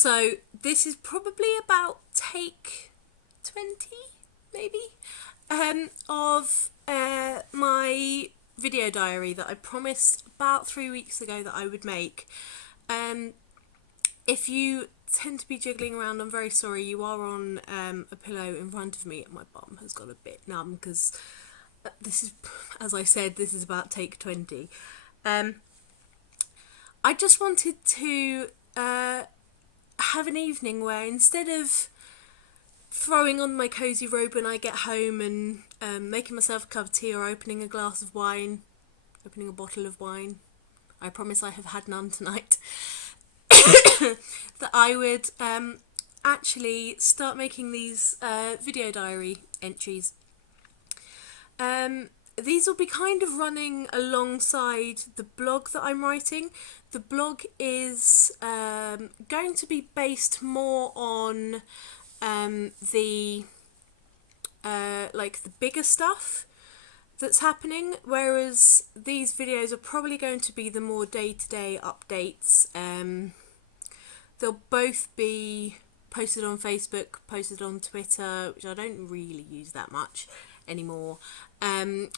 So this is probably about take 20, maybe, of my video diary that I promised about 3 weeks ago that I would make. If you tend to be jiggling around, I'm very sorry. You are on a pillow in front of me. My bum has got a bit numb because this is, as I said, this is about take 20. I just wanted to have an evening where instead of throwing on my cosy robe when I get home and making myself a cup of tea or opening a glass of wine, opening a bottle of wine, I promise I have had none tonight, that I would actually start making these video diary entries. These will be kind of running alongside the blog that I'm writing. The blog is going to be based more on the bigger stuff that's happening, whereas these videos are probably going to be the more day-to-day updates. They'll both be posted on Facebook, posted on Twitter, which I don't really use that much anymore, and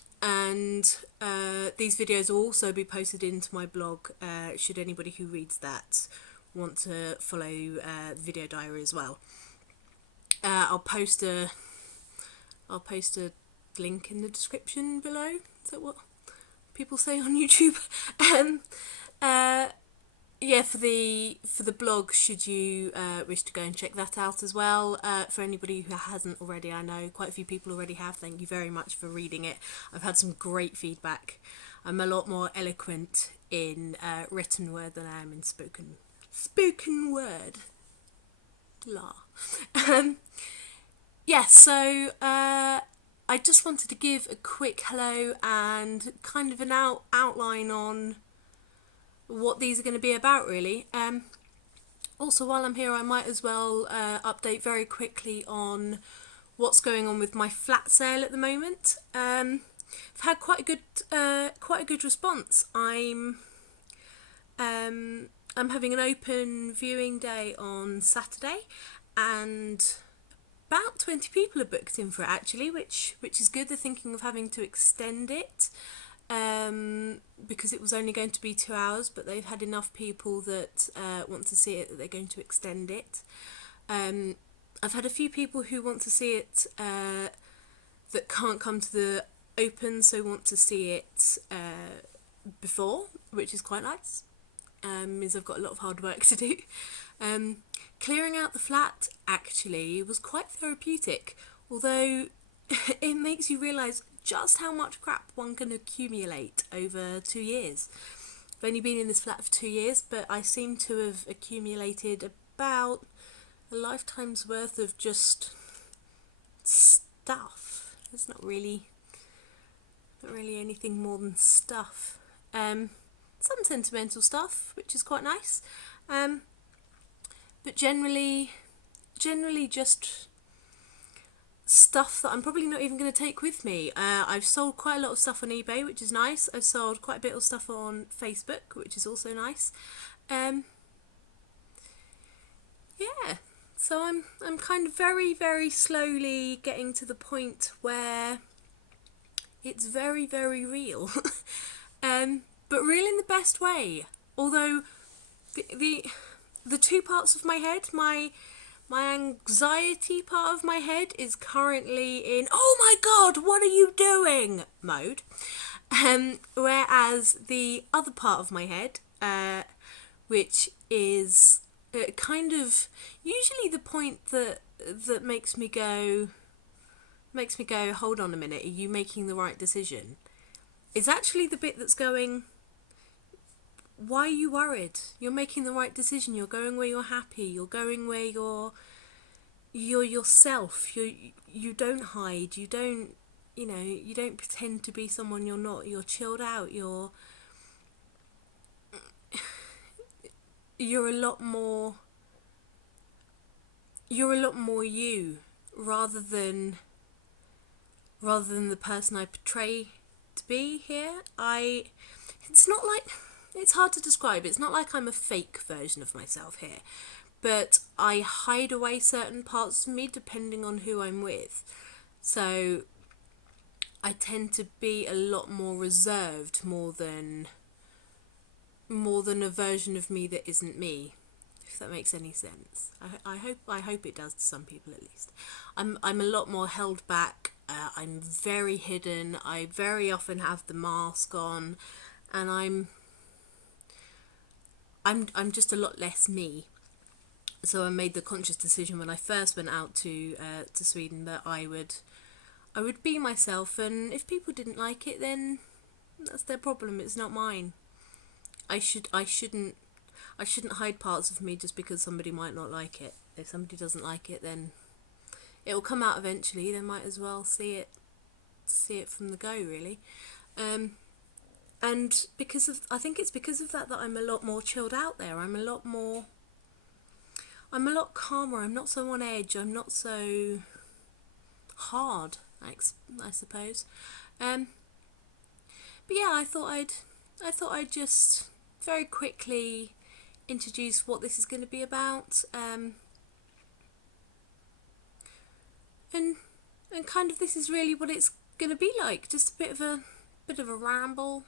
these videos will also be posted into my blog should anybody who reads that want to follow the video diary as well. I'll post a link in the description below. Is that what people say on YouTube? For the blog, should you wish to go and check that out as well. For anybody who hasn't already, I know quite a few people already have. Thank you very much for reading it. I've had some great feedback. I'm a lot more eloquent in written word than I am in spoken word. La. So I just wanted to give a quick hello and kind of an outline on what these are going to be about, really. Also, while I'm here, I might as well update very quickly on what's going on with my flat sale at the moment. I've had quite a good response. I'm having an open viewing day on Saturday, and about 20 people are booked in for it actually, which is good. They're thinking of having to extend it because it was only going to be 2 hours, but they've had enough people that want to see it that they're going to extend it. I've had a few people who want to see it that can't come to the open, so want to see it before, which is quite nice. Means I've got a lot of hard work to do. Clearing out the flat actually was quite therapeutic, although it makes you realise just how much crap one can accumulate over 2 years. I've only been in this flat for 2 years, but I seem to have accumulated about a lifetime's worth of just stuff. It's not really anything more than stuff. Some sentimental stuff, which is quite nice, but generally just stuff that I'm probably not even going to take with me. I've sold quite a lot of stuff on eBay, which is nice. I've sold quite a bit of stuff on Facebook, which is also nice. So I'm kind of very, very slowly getting to the point where it's very, very real. But real in the best way. Although the two parts of my head, my anxiety part of my head is currently in "oh my god, what are you doing" mode, whereas the other part of my head, which is kind of usually the point that makes me go, hold on a minute, are you making the right decision, is actually the bit that's going, why are you worried? You're making the right decision. You're going where you're happy. You're going where you're yourself. You don't hide. You don't pretend to be someone you're not. You're chilled out. You're a lot more you, rather than the person I portray to be here. It's not like it's hard to describe. It's not like I'm a fake version of myself here, but I hide away certain parts of me depending on who I'm with. So I tend to be a lot more reserved, more than a version of me that isn't me, if that makes any sense. I hope it does to some people, at least. I'm a lot more held back. I'm very hidden. I very often have the mask on, and I'm just a lot less me. So I made the conscious decision when I first went out to Sweden that I would be myself, and if people didn't like it, then that's their problem. It's not mine. I shouldn't hide parts of me just because somebody might not like it. If somebody doesn't like it, then it will come out eventually. They might as well see it from the go, really. And I think it's because of that I'm a lot more chilled out there. I'm a lot calmer. I'm not so on edge. I'm not so hard, I suppose. But yeah, I thought I'd just very quickly introduce what this is going to be about, and kind of this is really what it's going to be like. Just a bit of a ramble,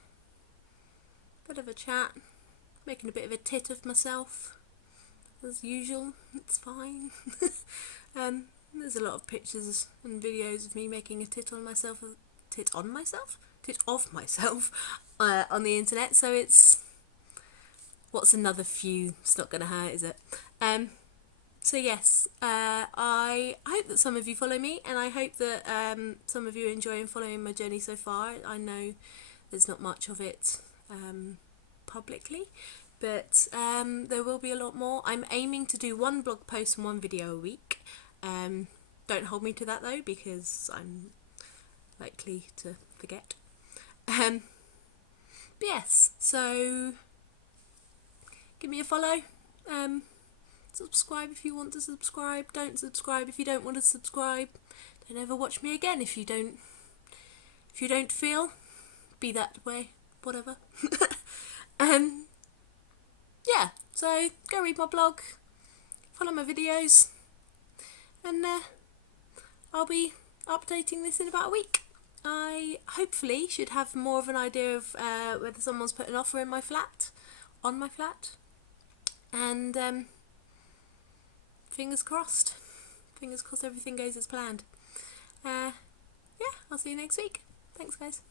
bit of a chat, making a bit of a tit of myself as usual. It's fine. There's a lot of pictures and videos of me making a tit of myself on the internet, so it's what's another few? It's not gonna hurt, is it? So yes, I hope that some of you follow me, and I hope that some of you are enjoying following my journey so far. I know there's not much of it publicly, but there will be a lot more. I'm aiming to do one blog post and one video a week. Don't hold me to that though, because I'm likely to forget. But yes, so give me a follow. Subscribe if you want to subscribe. Don't subscribe if you don't want to subscribe. Don't ever watch me again if you don't feel. Be that way, whatever. Yeah, so go read my blog, follow my videos, and I'll be updating this in about a week. I hopefully should have more of an idea of whether someone's put an offer on my flat, and fingers crossed everything goes as planned. Yeah, I'll see you next week. Thanks, guys.